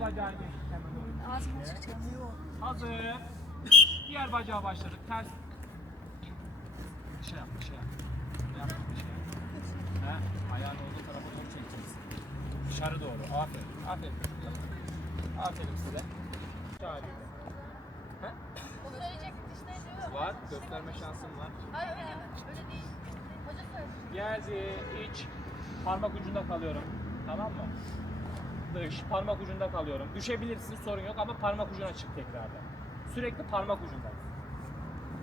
Diğer. Hemen. Hazır. Diğer bacağa başladık. Ters. Bir şey yap, bir şey yap. Yap, bir şey yap. Ha, ayağın olduğu tarafa doğru çekeceksin. Dışarı doğru. Aferin. Aferin. Aferin size. Şahane. Ha? O söyleyecek dişleri Var. Gösterme şansın var. Hayır öyle, öyle değil. Hoca söyleyecek. Geldi. iç. Parmak ucunda kalıyorum. Tamam mı? Dış. Parmak ucunda kalıyorum. Düşebilirsin sorun yok ama parmak ucuna çık tekrardan. Sürekli parmak ucunda.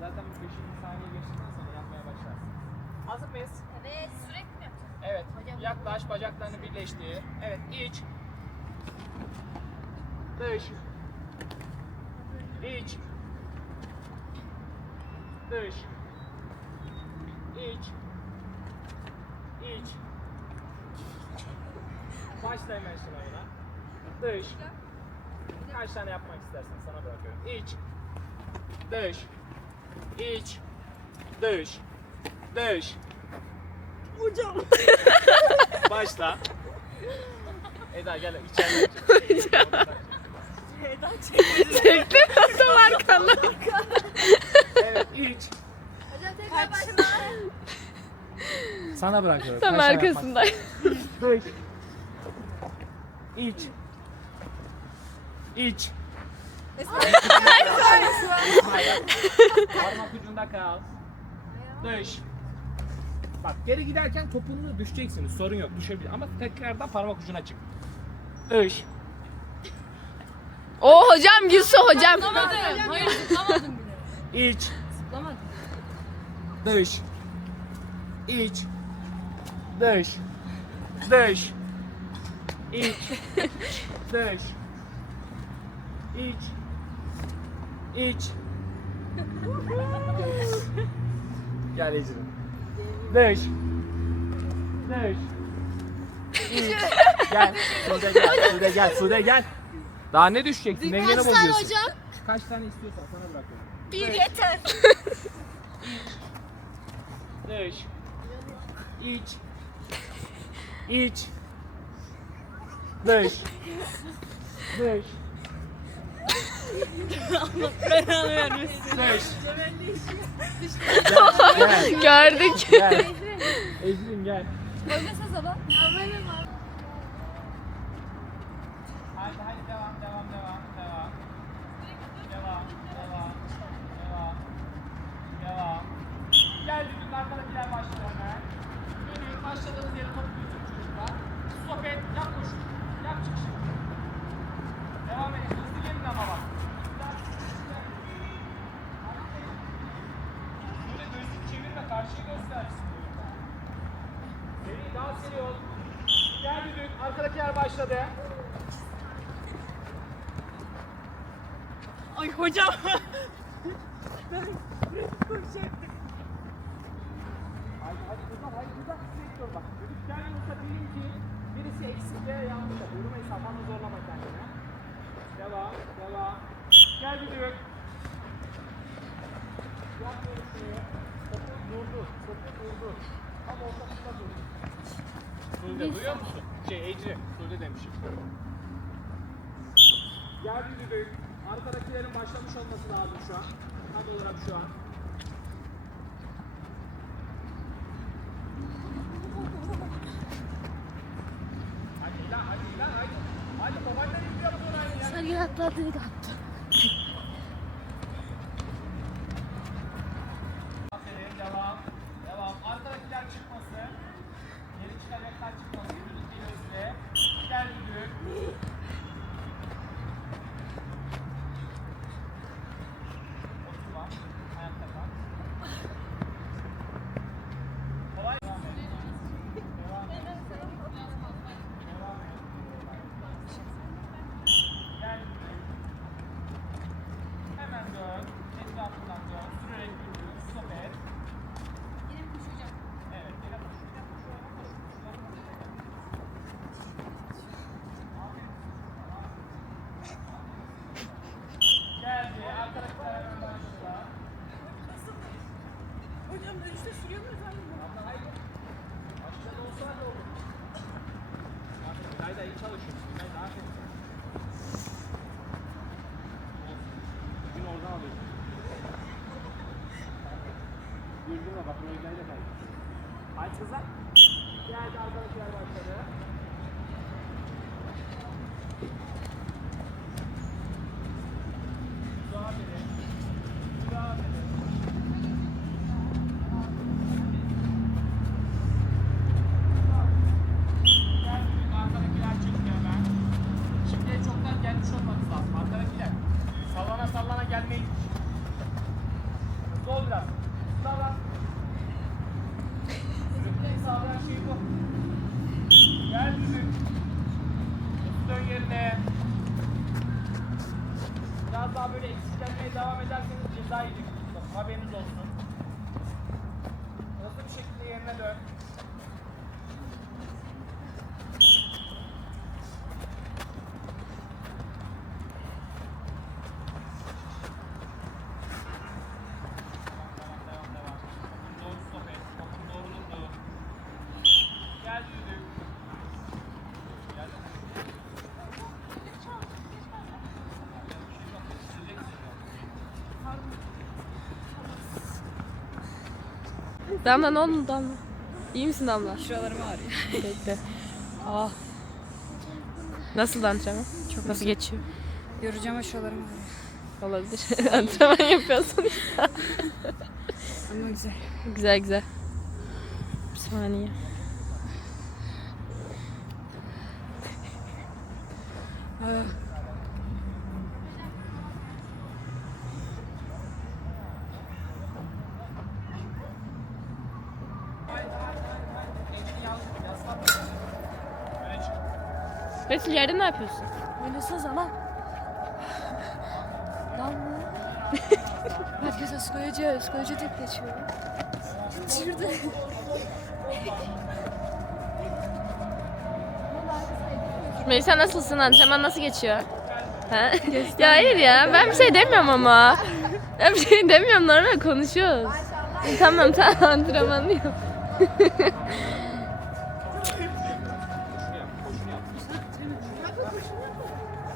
Zaten bu 5. saniye geçtikten sonra yapmaya başlarsın. Hazır mıyız? Evet sürekli mi yapacağız? Evet. Yaklaş bacaklarını birleştir. Evet. iç. Dış. İç. Dış. İç. İç. Başla hemen şimdi oyuna. Dış. Kaç tane yapmak istersen sana bırakıyorum. İç. Dış. İç. Dış. Dış. Hocam. Başla. Eda gel içeride. Eda. Çekti tam arkanda. evet iç. Hocam tekrar başla. Sana bırakıyorum. Tam Kaç tane yapmak arkasında. Dış. İç. İç. Parmak ucunda kal. Dış. Bak geri giderken topunla düşeceksiniz. Sorun yok. Düşebilir ama tekrardan parmak ucuna çık. Dış. O hocam Yusuf hocam. Hayır zıplamadım bile. İç. Zıplamadım. Dış. İç. Dış. Dış. İç. Dış. İç. İç. Gel Ecrin. Dış. Dış. İç. Gel. Sude gel. Sude gel. Sude gel. Daha ne düşeceksin? Dengeni bozuyorsun. hocam? Kaç tane istiyorsan sana bırakıyorum. Bir yeter. Dış. İç. İç. Dış. Dış. Belanı vermesin. Dış. Gel. Gel. Gördük. Gel. Ecrin gel. Oynasa sabah. Aferin abi. Hadi hadi devam devam devam devam. Devam devam devam. Devam. Gel düdük arkadakiler başladı hemen. Dönün başladığınız yere topluyorsun çocuklar. Stop et yap koş. Yap çıkışı. Devam edin. Hızlı gelin ama bak. Güzel, güzel. Böyle gözlük çevirme karşıyı göster. Seri daha seri ol. Gel düdük arkadakiler başladı. Ay hocam. ben koşacaktım. Haydi hadi uzat haydi uzat sürekli dur bak. Çocuk gelmiyorsa bilin ki birisi eksik veya yanlış yap. Yürümeyi safanla zorlama kendine. Devam, devam. Gel düdük. Yapmıyorum şunu. Topu durdu, topu durdu. Tam ortasında durdu. Sude duyuyor musun? Şey Ecri, Sude demişim. Gel düdük. Arkadakilerin başlamış olması lazım şu an. Tam olarak şu an. Hadi lan hadi lan hadi. Hadi babaanne izliyor bu olayı ya. Sarı atladı da attı. Ceza yiyeceksiniz. Bakın Haberiniz olsun. Hızlı bir şekilde yerine dön. Devam, devam, devam. Topun doğru stop et. Topun doğruluğunu. Gel düdük. Gel. Damla ne oldu Damla? İyi misin Damla? Şuralarım ağrıyor. Bekle. Ah. Nasıl antrenman? Çok nasıl geçiyor? Yorucu ama şuralarım ağrıyor. Olabilir. antrenman yapıyorsun. Ama güzel. güzel güzel. Bir saniye. Aa, Betül yerde ne yapıyorsun? Oynasana lan. Lan mı? Herkes psikoloji, psikoloji tek geçiyor. Şurada. Melisa nasılsın? Antrenman nasıl geçiyor? Ha? ya hayır ya ben bir şey demiyorum ama. Ben bir şey demiyorum normal konuşuyoruz. tamam tamam antrenman diyor.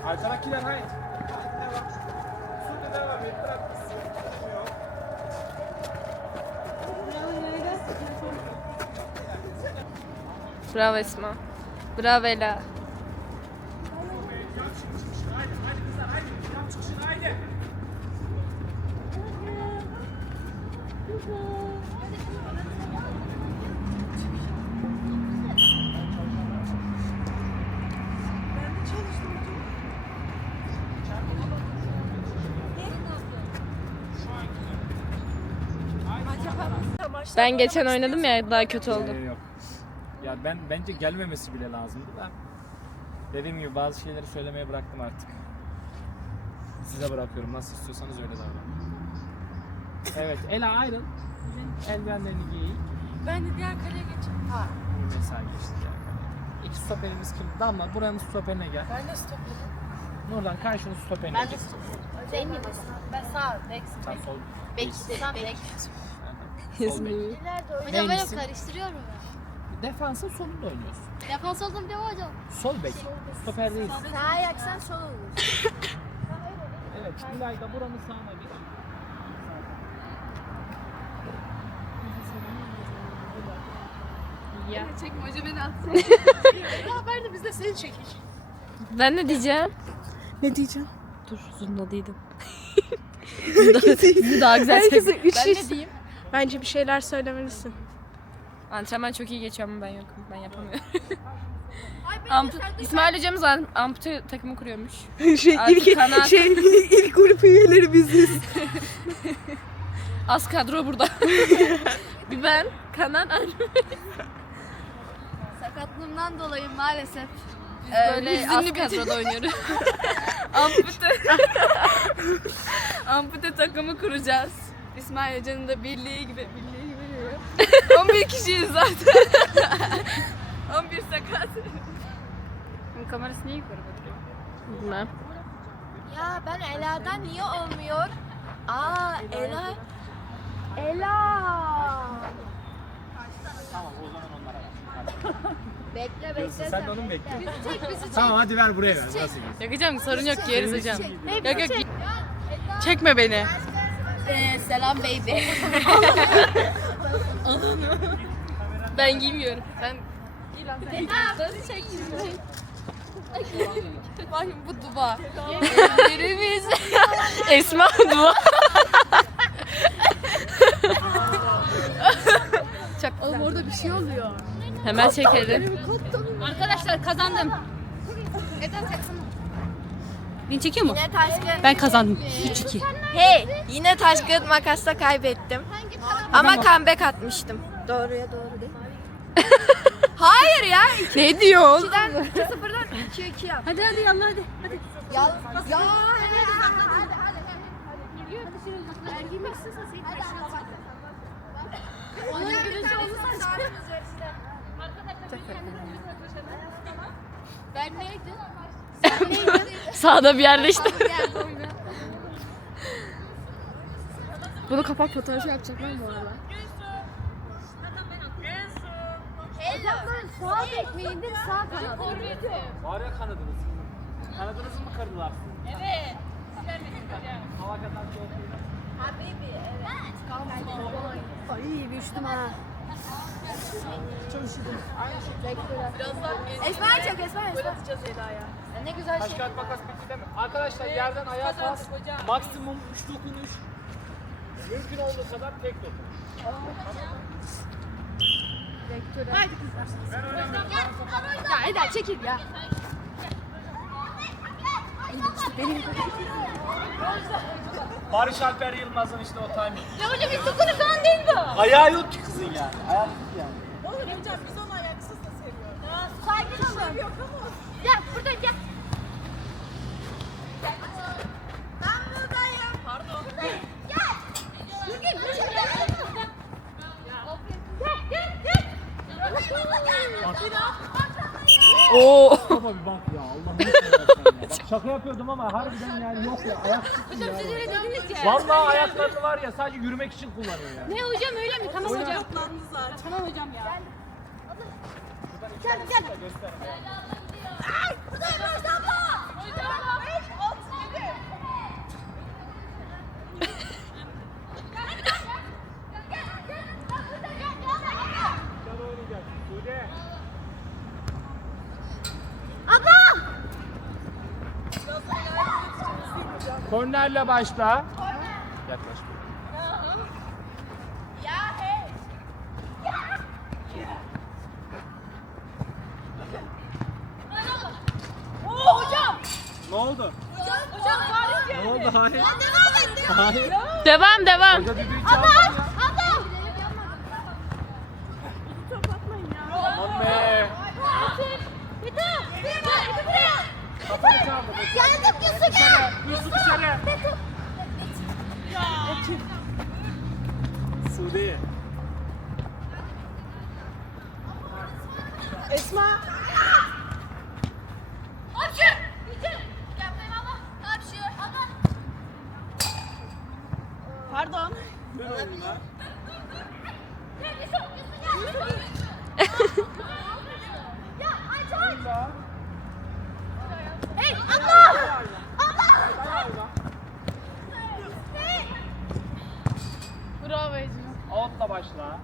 Arkadakiler hayır. Devam. Sonra devam et. Bırak. Bravo Esma. Bravo Ela. Ben geçen oynadım ya daha kötü oldu. Ee, yok. Ya ben bence gelmemesi bile lazımdı da. Dediğim gibi bazı şeyleri söylemeye bıraktım artık. Size bırakıyorum. Nasıl istiyorsanız öyle davranın. Evet, Ela ayrıl. Eldivenlerini giy. Ben de diğer kaleye geçeyim. Ha. Mesai geçti. İki stoperimiz kim? Damla buranın stoperine gel. Ben de stop Nurdan karşının stoperine Ben de gel. Miyim? Ben sağ, bek, Sen sol. bek, sen bek. Bek. Hocam ben Neylisin? karıştırıyorum. Defansın solunda oynuyorsun. Defans oldum mi hocam? Sol bek. Stoper değil. Sağ ayaksan sol olur. Evet, İlay da buranın sağına gir. Ya. Çekme hoca beni atsın. Ya ben de biz de seni çekeceğiz. Ben ne diyeceğim? Ne diyeceğim? Dur zımbalıydım. Bu daha güzel Herkese ses. üç Ben iş- ne diyeyim? Bence bir şeyler söylemelisin. Antrenman çok iyi geçiyor ama ben yokum. Ben yapamıyorum. Amp İsmail hocamız am- ampute takımı kuruyormuş. şey, Artık ilk, kanat- şey, ilk grup üyeleri biziz. Az kadro burada. bir ben, Kanan. Sakatlığımdan dolayı maalesef. Biz böyle az kadroda oynuyoruz. ampute. ampute takımı kuracağız. İsmail Hoca'nın da birliği gibi. Birliği gibi diyor. 11 kişiyiz zaten. 11 sakat. Kamerası niye yukarı bakıyor? Bilmem. Ya ben Ela'dan niye olmuyor? Aa Ela. Ela. Tamam, o zaman onlara ver. Bekle bekle. Sen de onu bekliyorsun? Bizi çek bizi çek. Tamam hadi ver buraya ver. Nasıl Yakacağım sorun yok ki yeriz hocam. Yok yok. çek. Çekme beni. Ee, selam baby. Ben giymiyorum. Sen Nasıl çektin? Bakın bu duba. Yerimiz. Esma dua. Oğlum orada bir şey oluyor. Hemen çekelim. Arkadaşlar kazandım. Beni çekiyor mu? Yine taş kağıt. Ben kazandım. 3-2. Hey, yine taş kağıt makasla kaybettim. Ama comeback atmıştım. Doğruya doğru değil. Hayır ya. Ne diyorsun? 2'den 2-0'dan 2-2 yap. Hadi hadi yallah hadi. hadi. Ya, ya. Hadi hadi hadi. Onun gülücü olursa Ben neydim? Sen neydin? Sağda bir yerde işte. Bunu kapak fotoğrafı yapacaklar bu arada. Hocam sağ bek miydi sağ kanat? Var ya kanadınız. Kanadınızı mı kırdılar? Evet. Hava kadar soğuk. Habibi evet. Ay düştüm ha. Esma çek Esma Esma. Ne güzel Taş şey. kağıt makas bitti değil mi? Arkadaşlar yerden ayağa pas. Maksimum 3 dokunuş. Mümkün olduğu kadar tek dokunuş. Ya Eda çekil ya. Barış Alper Yılmaz'ın işte o timing. Ya hocam hiç dokunuş falan değil bu. Ayağı yok ki kızın yani. Ayağı yok yani. Sakin olun. Gel burada gel. Ben buradayım. Pardon. Gel. Gel. Gel. Gel. Gel. Oo. Baba bir bak ya Allah'ını seversen ya. Bak şaka yapıyordum ama harbiden yani yok ya ayak çıktı ya. Öyle dediniz ya. Vallahi ayaklarını var ya sadece yürümek için kullanıyor ya. Ne hocam öyle mi? Tamam hocam. Tamam hocam ya. Gel. Gel. Ay, buradayım Özlem abla. Hocam. Beş, altı, yedi. Gel oynayacağız. Sude. Abla. Kornerle başla. Yaklaş. Ya hey. Oo hocam. Ne oldu? Hocam Hocam Ne oldu? Hayır. Devam et. Hayır. Devam devam. Hoca düdüğü çaldı. Sude. Hapşır. Gidin. Gel buraya abla. Hapşır. Abla. Dön oyununa. Gel Yusuf. Yusuf gel. Ya Ayça. Oyunda. Hey abla. Abla. Hey. Bravo Ecem. Out'la başla.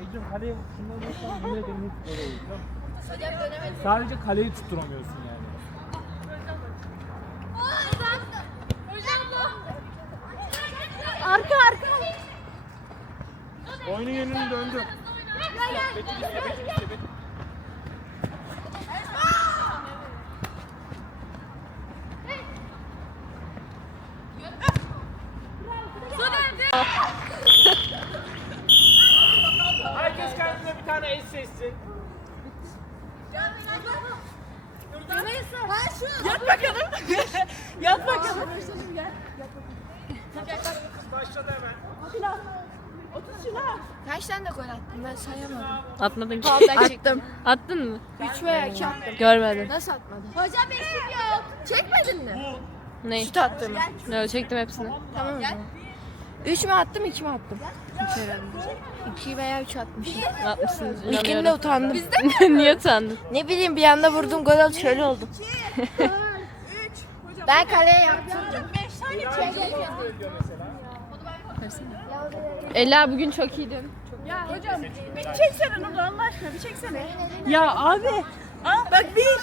Ecem kaleye şundan vursan yine de net gol olur. tamam mı? Hocam dönemedim. Sadece kaleyi tutturamıyorsun yani. Arka arka. Oyunun yönünü döndü. Gel gel. Betül iste, Betül iste, Betül. Herkes kendine bir tane eş seçsin. Başladı hemen. Kaç tane de gol attın ben sayamadım. Atmadın ki. Attım. Attın mı? 3 veya 2 attım. Görmedim. Nasıl atmadın? Hocam eşit yok. Çekmedin mi? Ne? Şut attım. Ne çektim hepsini. Tamam zaman. 3 mü attım 2 mi attım? 3 herhalde. 2 veya 3 atmışım. Atmışsınız. İlkinde utandım. Niye utandın? Ne bileyim bir anda vurdum gol oldu şöyle oldum. Ben kaleye mesela. Ela bugün çok iyiydin. Çok Ya hocam bir çeksene Nurda Allah aşkına bir çeksene. Ya abi. Aa, bak bir.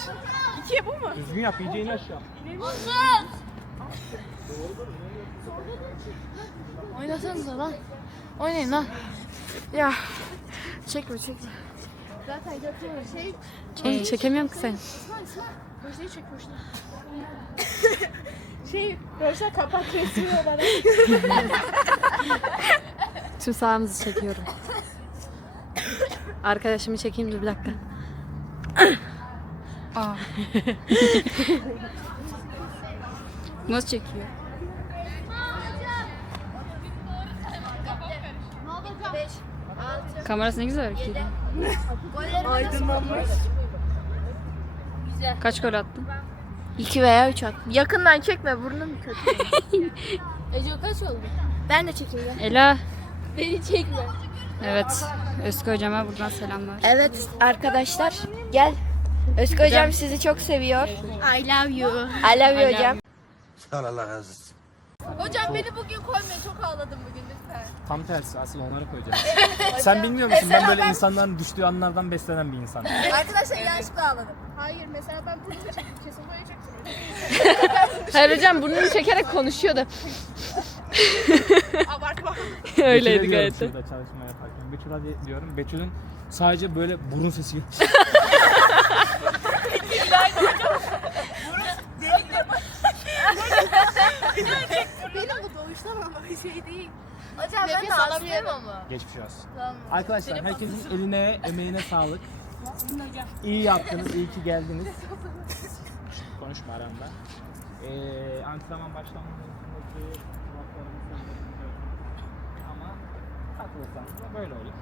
İkiye bu mu? Düzgün yap iyice in aşağı. Oynasanıza lan. Oynayın lan. Ya çekme çekme. Oğlum çekemiyorum ki seni. şey, Roşa kapat resmi olarak. Tüm sahamızı çekiyorum. Arkadaşımı çekeyim dur bir dakika. Aa. Nasıl çekiyor? Kamerası ne güzel hareket ediyor. Kaç gol attın? 2 veya 3 at. Yakından çekme burnum kötü. Ece kaç oldu? Ben de çekeyim ya. Ela. Beni çekme. Evet. Özgü hocama buradan selamlar. Evet arkadaşlar gel. Özgü hocam sizi çok seviyor. I love you. I love you hocam. Allah razı olsun. Hocam beni bugün koymayın. Çok ağladım bugün. Tam tersi asıl onları koyacağım. Sen bilmiyor musun ben böyle insanların düştüğü anlardan beslenen bir insan. Arkadaşlar yanlışlıkla ağladım. Hayır mesela ben bunu çekip kesin böyle çektim. Hayır hocam burnunu çekerek konuşuyordu. Abartma. Öyleydi Betül'e diyorum gayet de. Şurada çalışma yaparken. Betül hadi diyorum. Betül'ün sadece böyle burun sesi geliyor. Benim bu doğuştan ama şey değil. Hocam Nefes alamıyorum ama. Geçmiş olsun. Arkadaşlar herkesin eline, emeğine sağlık. İyi yaptınız, iyi ki geldiniz. Konuşma aramda. Ee, antrenman başlamadan önceki kulaklarımı sınırlarını Ama takılırsanız da böyle olur.